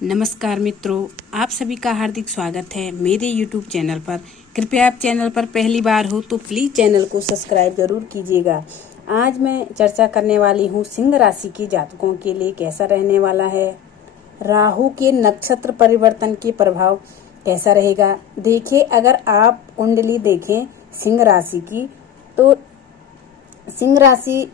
नमस्कार मित्रों, आप सभी का हार्दिक स्वागत है मेरे YouTube चैनल पर। कृपया आप चैनल पर पहली बार हो तो प्लीज़ चैनल को सब्सक्राइब जरूर कीजिएगा। आज मैं चर्चा करने वाली हूँ सिंह राशि के जातकों के लिए कैसा रहने वाला है। राहु के नक्षत्र परिवर्तन के प्रभाव कैसा रहेगा। देखिए, अगर आप कुंडली देखें सिंह राशि की, तो सिंह राशि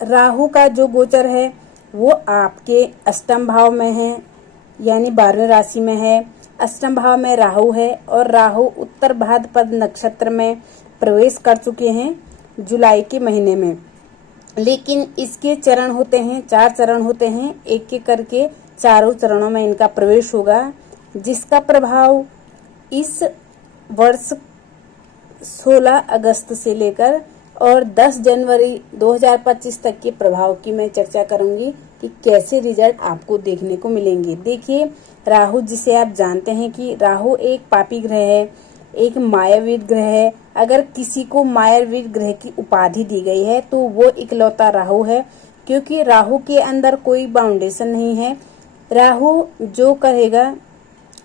राहु का जो गोचर है वो आपके अष्टम भाव में है, यानी 12वीं राशि में है। अष्टम भाव में राहु है और राहु उत्तर भाद्रपद नक्षत्र में प्रवेश कर चुके हैं जुलाई के महीने में। लेकिन इसके चरण होते हैं, 4 चरण होते हैं, एक एक करके चारों चरणों में इनका प्रवेश होगा, जिसका प्रभाव इस वर्ष 16 अगस्त से लेकर और 10 जनवरी 2025 तक के प्रभाव की मैं चर्चा करूंगी कि कैसे रिजल्ट आपको देखने को मिलेंगे। देखिए, राहु, जिसे आप जानते हैं कि राहु एक पापी ग्रह है, एक मायावीर ग्रह है। अगर किसी को मायावीर ग्रह की उपाधि दी गई है तो वो इकलौता राहु है, क्योंकि राहु के अंदर कोई बाउंडेशन नहीं है। राहु जो करेगा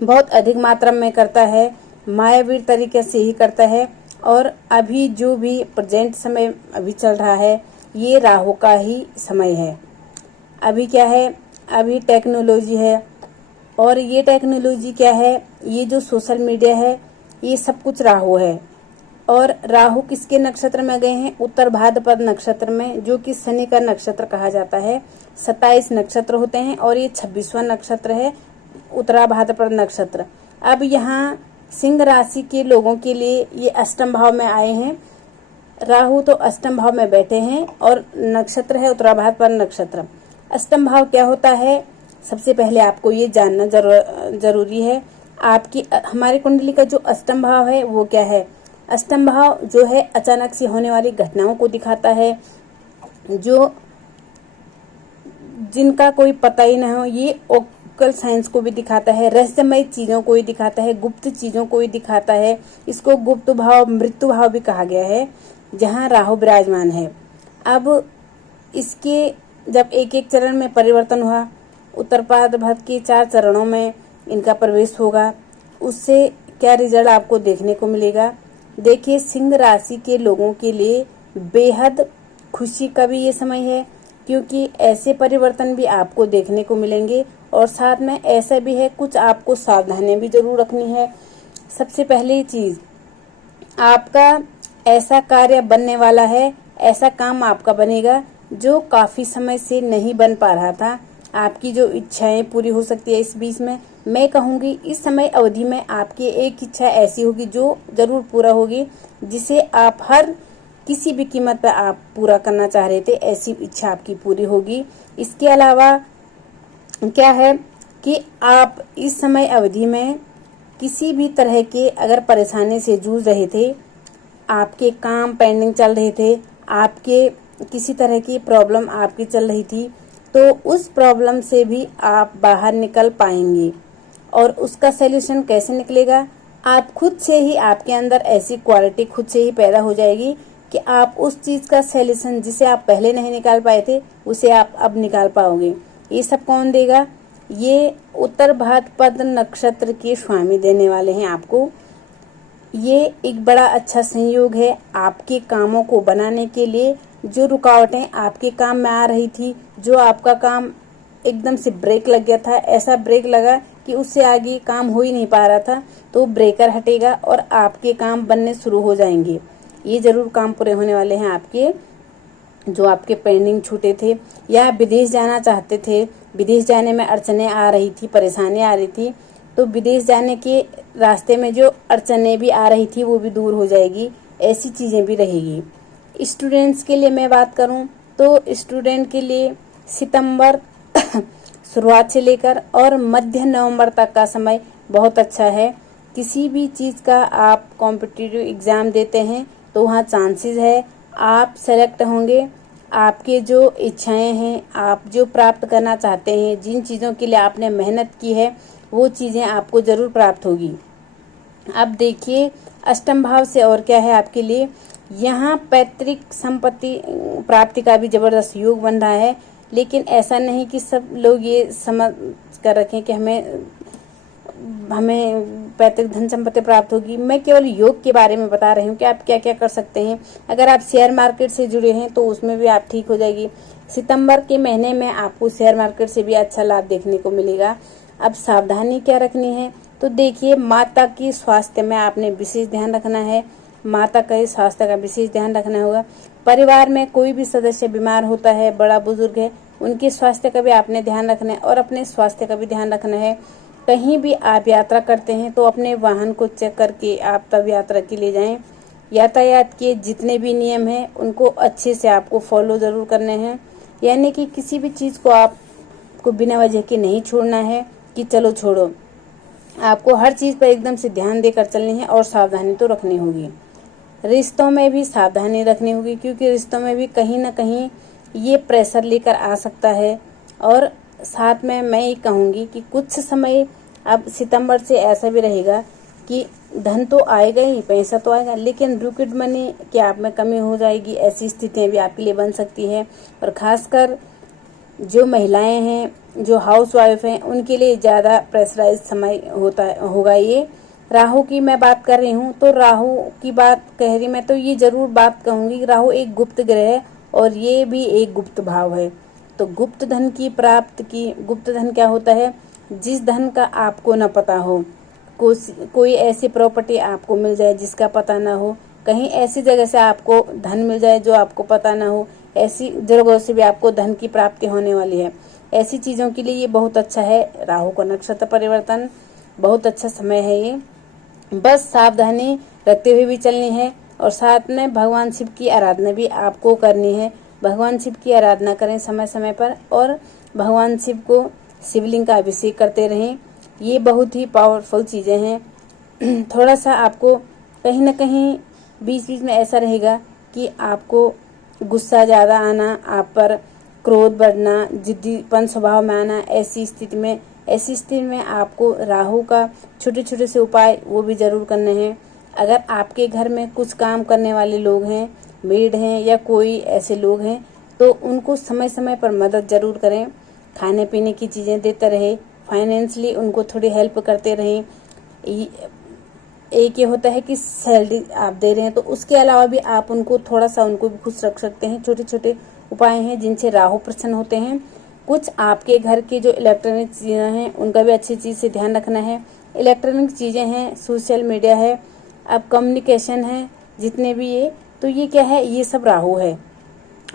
बहुत अधिक मात्रा में करता है, मायावीर तरीके से ही करता है। और अभी जो भी प्रेजेंट समय अभी चल रहा है, ये राहु का ही समय है। अभी क्या है, अभी टेक्नोलॉजी है, और ये टेक्नोलॉजी क्या है, ये जो सोशल मीडिया है, ये सब कुछ राहु है। और राहु किसके नक्षत्र में गए हैं? उत्तर भाद्रपद नक्षत्र में, जो कि शनि का नक्षत्र कहा जाता है। 27 नक्षत्र होते हैं और ये 26वां नक्षत्र है, उत्तरा भाद्रपद नक्षत्र। अब यहाँ सिंह राशि के लोगों के लिए ये अष्टम भाव में आए हैं। राहु तो अष्टम भाव में बैठे हैं और नक्षत्र है उत्तरा भाद्रपद नक्षत्र। अष्टम भाव क्या होता है, सबसे पहले आपको ये जानना जरूरी है। आपकी हमारी कुंडली का जो अष्टम भाव है वो क्या है? अष्टम भाव जो है अचानक से होने वाली घटनाओं को दिखाता है, जो जिनका कोई पता ही न हो। ये ओकल साइंस को भी दिखाता है, रहस्यमय चीजों को ही दिखाता है, गुप्त चीजों को ही दिखाता है। इसको गुप्त भाव, मृत्यु भाव भी कहा गया है, जहाँ राहु विराजमान है। अब इसके जब एक एक चरण में परिवर्तन हुआ, उत्तर भाद्रपद के 4 चरणों में इनका प्रवेश होगा, उससे क्या रिजल्ट आपको देखने को मिलेगा। देखिए, सिंह राशि के लोगों के लिए बेहद खुशी का भी ये समय है, क्योंकि ऐसे परिवर्तन भी आपको देखने को मिलेंगे। और साथ में ऐसा भी है, कुछ आपको सावधानी भी जरूर रखनी है। सबसे पहली चीज, आपका ऐसा कार्य बनने वाला है, ऐसा काम आपका बनेगा जो काफी समय से नहीं बन पा रहा था। आपकी जो इच्छाएं पूरी हो सकती है इस बीच में। मैं कहूंगी इस समय अवधि में आपकी एक इच्छा ऐसी होगी जो जरूर पूरा होगी, जिसे आप हर किसी भी कीमत पर आप पूरा करना चाह रहे थे, ऐसी इच्छा आपकी पूरी होगी। इसके अलावा क्या है कि आप इस समय अवधि में किसी भी तरह के अगर परेशानी से जूझ रहे थे, आपके काम पेंडिंग चल रहे थे, आपके किसी तरह की प्रॉब्लम आपकी चल रही थी, तो उस प्रॉब्लम से भी आप बाहर निकल पाएंगे। और उसका सलूशन कैसे निकलेगा? आप खुद से ही, आपके अंदर ऐसी क्वालिटी खुद से ही पैदा हो जाएगी कि आप उस चीज का सलूशन जिसे आप पहले नहीं निकाल पाए थे, उसे आप अब निकाल पाओगे। ये सब कौन देगा? ये उत्तर भाद्रपद नक्षत्र के स्वामी देने वाले हैं आपको। ये एक बड़ा अच्छा संयोग है आपके कामों को बनाने के लिए। जो रुकावटें आपके काम में आ रही थी, जो आपका काम एकदम से ब्रेक लग गया था, ऐसा ब्रेक लगा कि उससे आगे काम हो ही नहीं पा रहा था, तो ब्रेकर हटेगा और आपके काम बनने शुरू हो जाएंगे। ये जरूर काम पूरे होने वाले हैं आपके, जो आपके पेंडिंग छूटे थे। या विदेश जाना चाहते थे, विदेश जाने में अड़चने आ रही थी, परेशानी आ रही थी, तो विदेश जाने के रास्ते में जो अड़चने भी आ रही थी वो भी दूर हो जाएगी। ऐसी चीजें भी रहेगी। स्टूडेंट्स के लिए मैं बात करूं तो स्टूडेंट के लिए सितंबर शुरुआत से लेकर और मध्य नवंबर तक का समय बहुत अच्छा है। किसी भी चीज का आप कॉम्पिटिटिव एग्जाम देते हैं तो वहाँ चांसेस है आप सेलेक्ट होंगे। आपके जो इच्छाएं हैं, आप जो प्राप्त करना चाहते हैं, जिन चीज़ों के लिए आपने मेहनत की है, वो चीज़ें आपको ज़रूर प्राप्त होगी। अब देखिए, अष्टम भाव से और क्या है आपके लिए। यहाँ पैतृक संपत्ति प्राप्ति का भी जबरदस्त योग बन रहा है। लेकिन ऐसा नहीं कि सब लोग ये समझ कर रखें कि हमें पैतृक धन संपत्ति प्राप्त होगी। मैं केवल योग के बारे में बता रही हूँ कि आप क्या क्या कर सकते हैं। अगर आप शेयर मार्केट से जुड़े हैं तो उसमें भी आप ठीक हो जाएगी। सितंबर के महीने में आपको शेयर मार्केट से भी अच्छा लाभ देखने को मिलेगा। अब सावधानी क्या रखनी है, तो देखिए, माता की स्वास्थ्य में आपने विशेष ध्यान रखना है। माता का स्वास्थ्य का विशेष ध्यान रखना होगा। परिवार में कोई भी सदस्य बीमार होता है, बड़ा बुजुर्ग है, उनके स्वास्थ्य का भी आपने ध्यान रखना है और अपने स्वास्थ्य का भी ध्यान रखना है। कहीं भी आप यात्रा करते हैं तो अपने वाहन को चेक करके आप तब यात्रा के लिए जाएं। यातायात के जितने भी नियम हैं उनको अच्छे से आपको फॉलो ज़रूर करने हैं, यानी कि किसी भी चीज़ को आपको बिना वजह के नहीं छोड़ना है कि चलो छोड़ो। आपको हर चीज़ पर एकदम से ध्यान देकर चलनी है और सावधानी तो रखनी होगी। रिश्तों में भी सावधानी रखनी होगी, क्योंकि रिश्तों में भी कहीं ना कहीं ये प्रेशर लेकर आ सकता है। और साथ में मैं ये कहूँगी कि कुछ समय अब सितंबर से ऐसा भी रहेगा कि धन तो आएगा ही, पैसा तो आएगा, लेकिन रॉकेट मनी की आप में कमी हो जाएगी। ऐसी स्थितियाँ भी आपके लिए बन सकती है। और खासकर जो महिलाएं हैं, जो हाउस वाइफ हैं, उनके लिए ज़्यादा प्रेशराइज समय होगा ये। राहु की मैं बात कर रही हूँ, तो राहु की बात कह रही मैं तो ये जरूर बात कहूँगी कि राहु एक गुप्त ग्रह है और ये भी एक गुप्त भाव है। तो गुप्त धन की प्राप्त की, गुप्त धन क्या होता है, जिस धन का आपको न पता हो। कोई ऐसी प्रॉपर्टी आपको मिल जाए जिसका पता ना हो, कहीं ऐसी जगह से आपको धन मिल जाए जो आपको पता ना हो, ऐसी जगहों से भी आपको धन की प्राप्ति होने वाली है। ऐसी चीज़ों के लिए ये बहुत अच्छा है। राहु का नक्षत्र परिवर्तन बहुत अच्छा समय है ये। बस सावधानी रखते हुए भी चलनी है और साथ में भगवान शिव की आराधना भी आपको करनी है। भगवान शिव की आराधना करें समय समय पर और भगवान शिव को शिवलिंग का अभिषेक करते रहें। ये बहुत ही पावरफुल चीज़ें हैं। थोड़ा सा आपको कहीं ना कहीं बीच बीच में ऐसा रहेगा कि आपको गुस्सा ज़्यादा आना, आप पर क्रोध बढ़ना, जिद्दीपन स्वभाव में आना, ऐसी स्थिति में आपको राहु का छोटे छोटे से उपाय वो भी ज़रूर करने हैं। अगर आपके घर में कुछ काम करने वाले लोग हैं, मेड हैं या कोई ऐसे लोग हैं, तो उनको समय समय पर मदद ज़रूर करें। खाने पीने की चीज़ें देते रहे, फाइनेंशियली उनको थोड़ी हेल्प करते रहें। एक ये होता है कि सैलरी आप दे रहे हैं तो उसके अलावा भी आप उनको थोड़ा सा उनको भी खुश रख सकते हैं। छोटे छोटे उपाय हैं जिनसे राहु प्रसन्न होते हैं। कुछ आपके घर की जो इलेक्ट्रॉनिक चीज़ें हैं उनका भी अच्छी चीज़ से ध्यान रखना है। इलेक्ट्रॉनिक चीज़ें हैं, सोशल मीडिया है, अब कम्युनिकेशन है, जितने भी ये, तो ये क्या है, ये सब राहु है।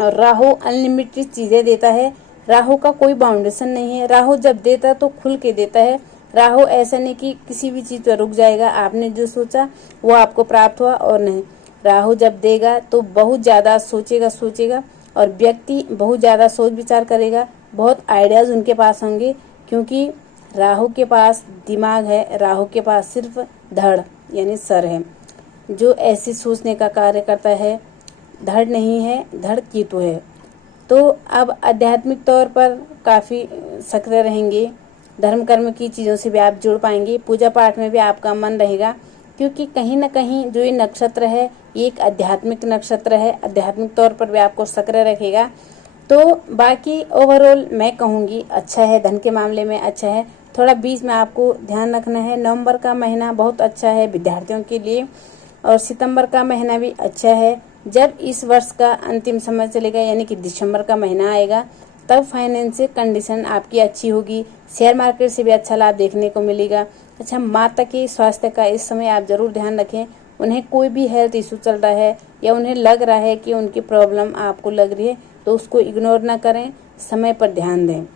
और राहु अनलिमिटेड चीज़ें देता है। राहु का कोई बाउंडेशन नहीं है। राहु जब देता है तो खुल के देता है। राहु ऐसा नहीं कि किसी भी चीज़ पर रुक जाएगा, आपने जो सोचा वो आपको प्राप्त हुआ और नहीं। राहु जब देगा तो बहुत ज़्यादा सोचेगा और व्यक्ति बहुत ज़्यादा सोच विचार करेगा, बहुत आइडियाज़ उनके पास होंगे, क्योंकि राहु के पास दिमाग है, राहु के पास सिर्फ धड़ यानी सर है, जो ऐसे सोचने का कार्य करता है। धड़ नहीं है, धड़ केतु है। तो अब आध्यात्मिक तौर पर काफ़ी सक्रिय रहेंगे। धर्म कर्म की चीज़ों से भी आप जुड़ पाएंगे। पूजा पाठ में भी आपका मन रहेगा, क्योंकि कहीं ना कहीं जो ये नक्षत्र है ये एक आध्यात्मिक नक्षत्र है। आध्यात्मिक तौर पर भी आपको सक्रिय रखेगा। तो बाकी ओवरऑल मैं कहूँगी अच्छा है, धन के मामले में अच्छा है। थोड़ा बीच में आपको ध्यान रखना है। नवंबर का महीना बहुत अच्छा है विद्यार्थियों के लिए और सितंबर का महीना भी अच्छा है। जब इस वर्ष का अंतिम समय चलेगा यानी कि दिसंबर का महीना आएगा, तब फाइनेंशियल कंडीशन आपकी अच्छी होगी। शेयर मार्केट से भी अच्छा लाभ देखने को मिलेगा। अच्छा, माता के स्वास्थ्य का इस समय आप जरूर ध्यान रखें। उन्हें कोई भी हेल्थ इशू चल रहा है या उन्हें लग रहा है कि उनकी प्रॉब्लम आपको लग रही है, तो उसको इग्नोर ना करें, समय पर ध्यान दें।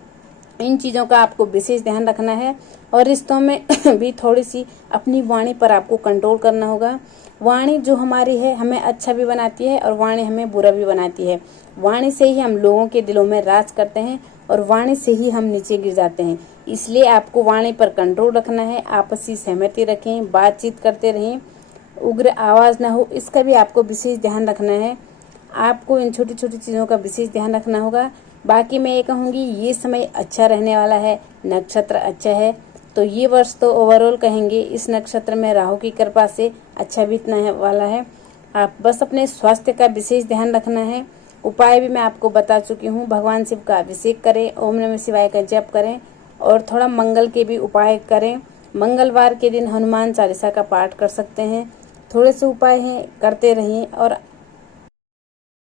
इन चीज़ों का आपको विशेष ध्यान रखना है। और रिश्तों में भी थोड़ी सी अपनी वाणी पर आपको कंट्रोल करना होगा। वाणी जो हमारी है हमें अच्छा भी बनाती है और वाणी हमें बुरा भी बनाती है। वाणी से ही हम लोगों के दिलों में राज करते हैं और वाणी से ही हम नीचे गिर जाते हैं। इसलिए आपको वाणी पर कंट्रोल रखना है। आपसी सहमति रखें, बातचीत करते रहें, उग्र आवाज़ ना हो, इसका भी आपको विशेष ध्यान रखना है। आपको इन छोटी छोटी चीज़ों का विशेष ध्यान रखना होगा। बाकी मैं ये कहूँगी ये समय अच्छा रहने वाला है, नक्षत्र अच्छा है। तो ये वर्ष तो ओवरऑल कहेंगे इस नक्षत्र में राहु की कृपा से अच्छा बीतने वाला है। आप बस अपने स्वास्थ्य का विशेष ध्यान रखना है। उपाय भी मैं आपको बता चुकी हूँ। भगवान शिव का अभिषेक करें, ओम नमः शिवाय का जप करें और थोड़ा मंगल के भी उपाय करें। मंगलवार के दिन हनुमान चालीसा का पाठ कर सकते हैं। थोड़े से उपाय हैं, करते रहिए और